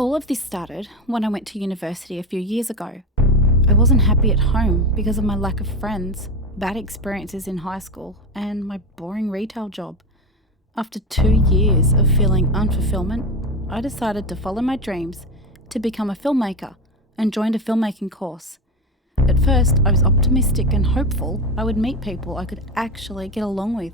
All of this started when I went to university a few years ago. I wasn't happy at home because of my lack of friends, bad experiences in high school, and my boring retail job. After 2 years of feeling unfulfillment, I decided to follow my dreams to become a filmmaker and joined a filmmaking course. At first, I was optimistic and hopeful I would meet people I could actually get along with,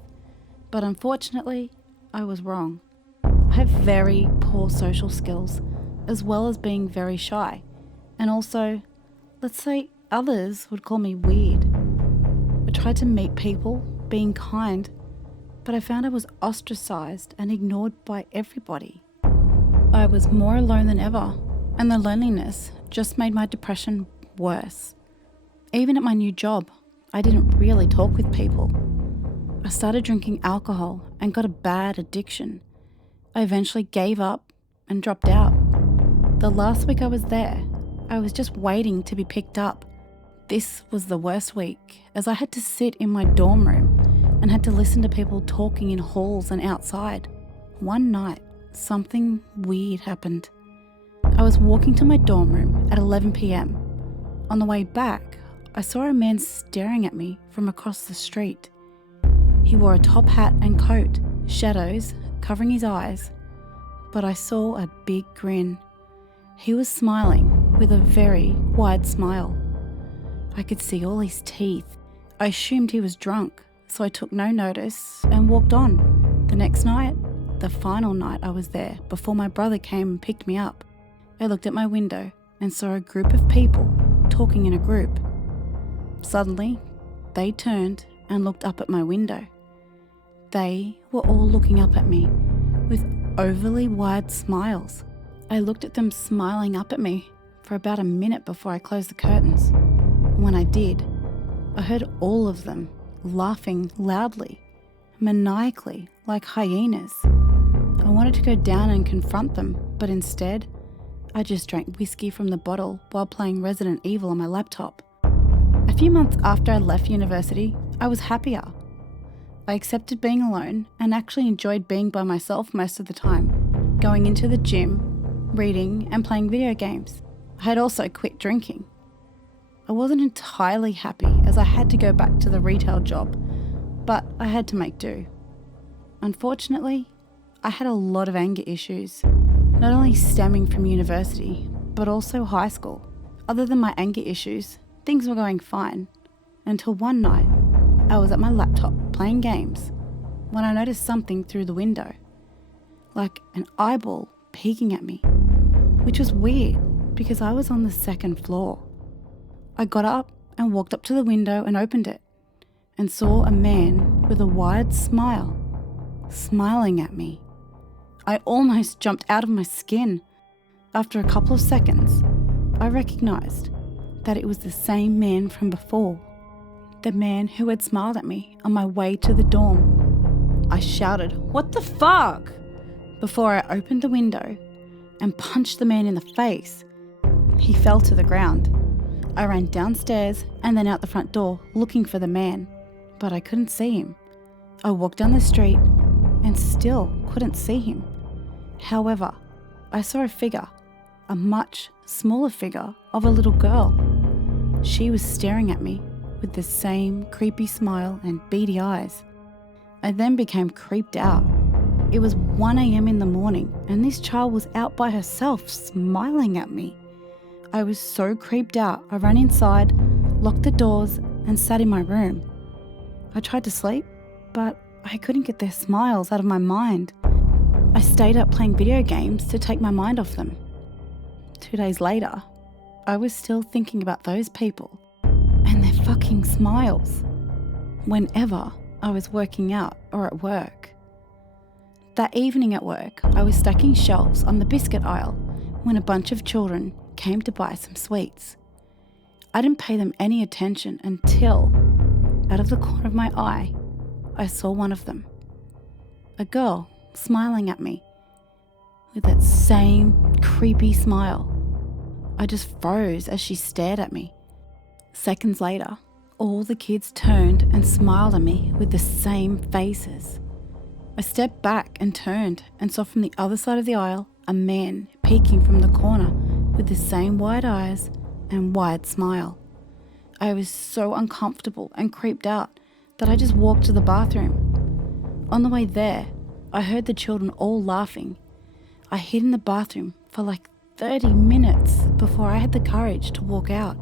but unfortunately, I was wrong. I have very poor social skills, as well as being very shy, and also, let's say others would call me weird. I tried to meet people, being kind, but I found I was ostracized and ignored by everybody. I was more alone than ever, and the loneliness just made my depression worse. Even at my new job, I didn't really talk with people. I started drinking alcohol and got a bad addiction. I eventually gave up and dropped out. The last week I was there, I was just waiting to be picked up. This was the worst week, as I had to sit in my dorm room and had to listen to people talking in halls and outside. One night, something weird happened. I was walking to my dorm room at 11 p.m. On the way back, I saw a man staring at me from across the street. He wore a top hat and coat, shadows covering his eyes, but I saw a big grin. He was smiling with a very wide smile. I could see all his teeth. I assumed he was drunk, so I took no notice and walked on. The next night, the final night I was there before my brother came and picked me up, I looked at my window and saw a group of people talking in a group. Suddenly, they turned and looked up at my window. They were all looking up at me with overly wide smiles. I looked at them smiling up at me for about a minute before I closed the curtains. When I did, I heard all of them laughing loudly, maniacally, like hyenas. I wanted to go down and confront them, but instead, I just drank whiskey from the bottle while playing Resident Evil on my laptop. A few months after I left university, I was happier. I accepted being alone and actually enjoyed being by myself most of the time, going into the gym, reading and playing video games. I had also quit drinking. I wasn't entirely happy as I had to go back to the retail job, but I had to make do. Unfortunately, I had a lot of anger issues, not only stemming from university, but also high school. Other than my anger issues, things were going fine, until one night, I was at my laptop playing games when I noticed something through the window, like an eyeball peeking at me, which was weird because I was on the second floor. I got up and walked up to the window and opened it and saw a man with a wide smile, smiling at me. I almost jumped out of my skin. After a couple of seconds, I recognized that it was the same man from before, the man who had smiled at me on my way to the dorm. I shouted, "What the fuck?" before I opened the window and punched the man in the face. He fell to the ground. I ran downstairs and then out the front door looking for the man, but I couldn't see him. I walked down the street and still couldn't see him. However, I saw a figure, a much smaller figure of a little girl. She was staring at me with the same creepy smile and beady eyes. I then became creeped out. It was 1 a.m. in the morning and this child was out by herself smiling at me. I was so creeped out, I ran inside, locked the doors and sat in my room. I tried to sleep, but I couldn't get their smiles out of my mind. I stayed up playing video games to take my mind off them. 2 days later, I was still thinking about those people and their fucking smiles whenever I was working out or at work. That evening at work, I was stacking shelves on the biscuit aisle when a bunch of children came to buy some sweets. I didn't pay them any attention until, out of the corner of my eye, I saw one of them. A girl smiling at me with that same creepy smile. I just froze as she stared at me. Seconds later, all the kids turned and smiled at me with the same faces. I stepped back and turned and saw from the other side of the aisle a man peeking from the corner with the same wide eyes and wide smile. I was so uncomfortable and creeped out that I just walked to the bathroom. On the way there, I heard the children all laughing. I hid in the bathroom for like 30 minutes before I had the courage to walk out.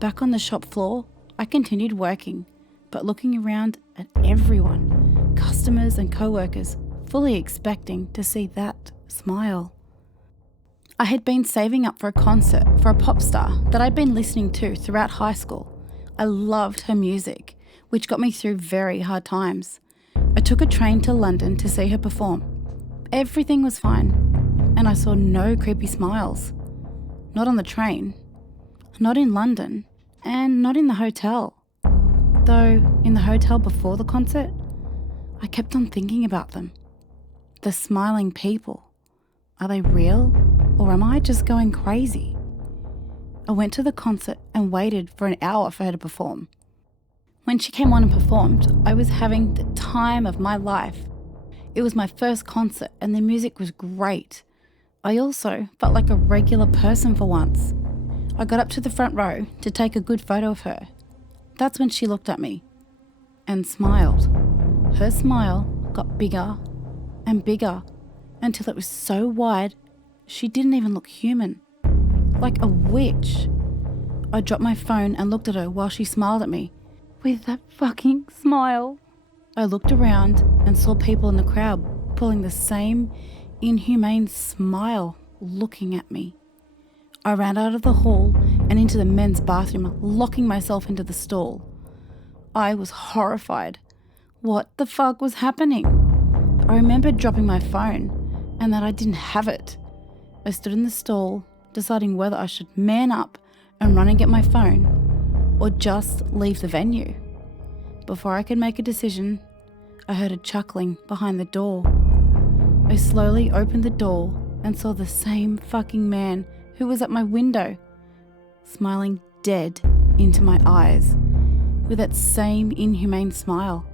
Back on the shop floor, I continued working, but looking around at everyone, customers and co-workers, fully expecting to see that smile. I had been saving up for a concert for a pop star that I'd been listening to throughout high school. I loved her music, which got me through very hard times. I took a train to London to see her perform. Everything was fine, and I saw no creepy smiles. Not on the train, not in London, and not in the hotel. Though in the hotel before the concert, I kept on thinking about them. The smiling people. Are they real, or am I just going crazy? I went to the concert and waited for an hour for her to perform. When she came on and performed, I was having the time of my life. It was my first concert and the music was great. I also felt like a regular person for once. I got up to the front row to take a good photo of her. That's when she looked at me and smiled. Her smile got bigger and bigger until it was so wide she didn't even look human, like a witch. I dropped my phone and looked at her while she smiled at me with that fucking smile. I looked around and saw people in the crowd pulling the same inhumane smile looking at me. I ran out of the hall and into the men's bathroom, locking myself into the stall. I was horrified. What the fuck was happening? I remembered dropping my phone and that I didn't have it. I stood in the stall, deciding whether I should man up and run and get my phone or just leave the venue. Before I could make a decision, I heard a chuckling behind the door. I slowly opened the door and saw the same fucking man who was at my window, smiling dead into my eyes with that same inhumane smile.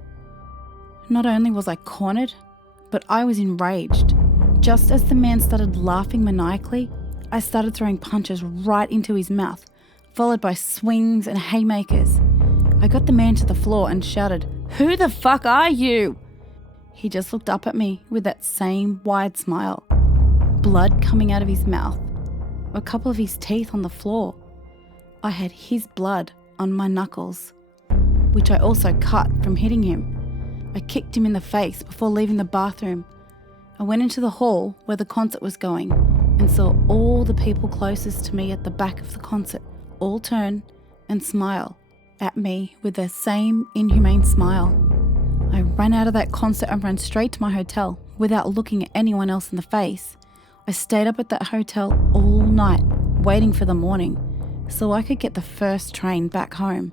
Not only was I cornered, but I was enraged. Just as the man started laughing maniacally, I started throwing punches right into his mouth, followed by swings and haymakers. I got the man to the floor and shouted, "Who the fuck are you?" He just looked up at me with that same wide smile, blood coming out of his mouth, a couple of his teeth on the floor. I had his blood on my knuckles, which I also cut from hitting him. I kicked him in the face before leaving the bathroom. I went into the hall where the concert was going and saw all the people closest to me at the back of the concert all turn and smile at me with their same inhumane smile. I ran out of that concert and ran straight to my hotel without looking at anyone else in the face. I stayed up at that hotel all night waiting for the morning so I could get the first train back home.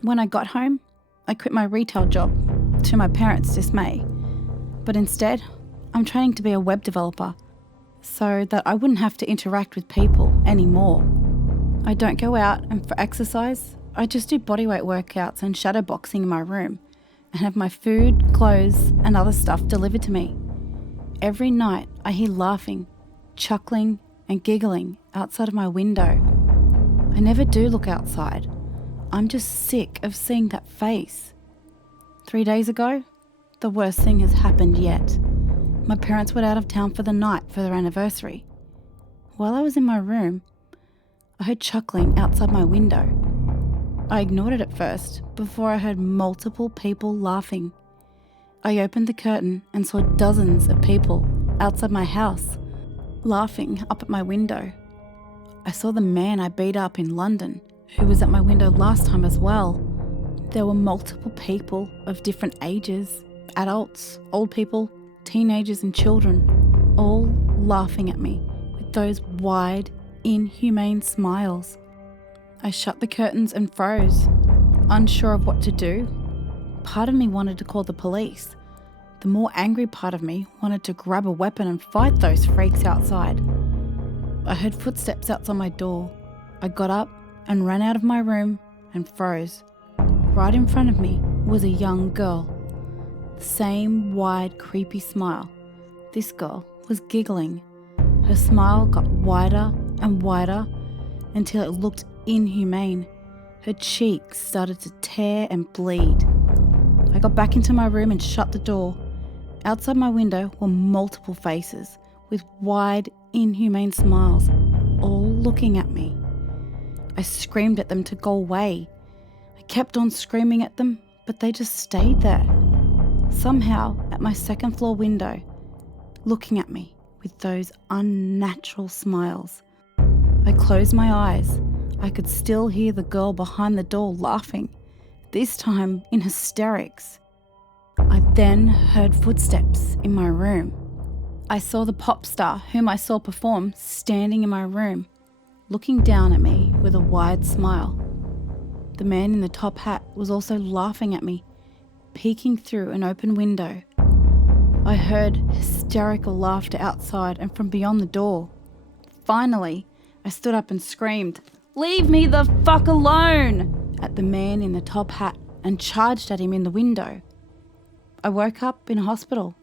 When I got home, I quit my retail job to my parents' dismay, but instead I'm training to be a web developer so that I wouldn't have to interact with people anymore. I don't go out, and for exercise, I just do bodyweight workouts and shadow boxing in my room and have my food, clothes and other stuff delivered to me. Every night I hear laughing, chuckling and giggling outside of my window. I never do look outside. I'm just sick of seeing that face. 3 days ago, the worst thing has happened yet. My parents were out of town for the night for their anniversary. While I was in my room, I heard chuckling outside my window. I ignored it at first before I heard multiple people laughing. I opened the curtain and saw dozens of people outside my house laughing up at my window. I saw the man I beat up in London who was at my window last time as well. There were multiple people of different ages, adults, old people, teenagers and children, all laughing at me with those wide, inhumane smiles. I shut the curtains and froze, unsure of what to do. Part of me wanted to call the police. The more angry part of me wanted to grab a weapon and fight those freaks outside. I heard footsteps outside my door. I got up and ran out of my room and froze. Right in front of me was a young girl. The same wide, creepy smile. This girl was giggling. Her smile got wider and wider until it looked inhumane. Her cheeks started to tear and bleed. I got back into my room and shut the door. Outside my window were multiple faces with wide, inhumane smiles, all looking at me. I screamed at them to go away. I kept on screaming at them, but they just stayed there. Somehow, at my second floor window, looking at me with those unnatural smiles. I closed my eyes. I could still hear the girl behind the door laughing, this time in hysterics. I then heard footsteps in my room. I saw the pop star whom I saw perform standing in my room, looking down at me with a wide smile. The man in the top hat was also laughing at me, peeking through an open window. I heard hysterical laughter outside and from beyond the door. Finally, I stood up and screamed, "Leave me the fuck alone!" at the man in the top hat and charged at him in the window. I woke up in a hospital,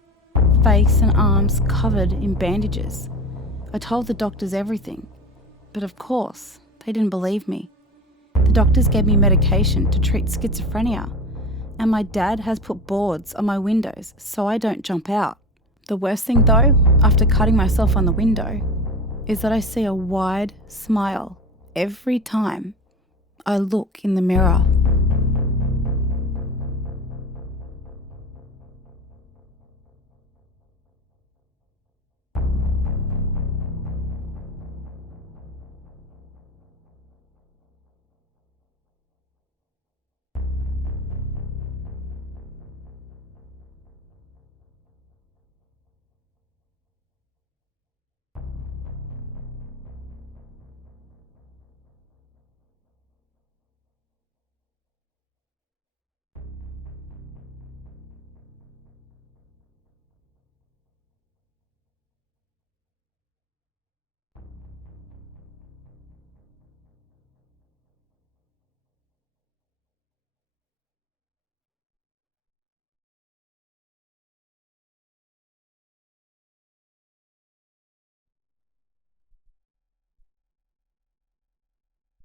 face and arms covered in bandages. I told the doctors everything, but of course, they didn't believe me. The doctors gave me medication to treat schizophrenia, and my dad has put boards on my windows so I don't jump out. The worst thing though, after cutting myself on the window, is that I see a wide smile every time I look in the mirror.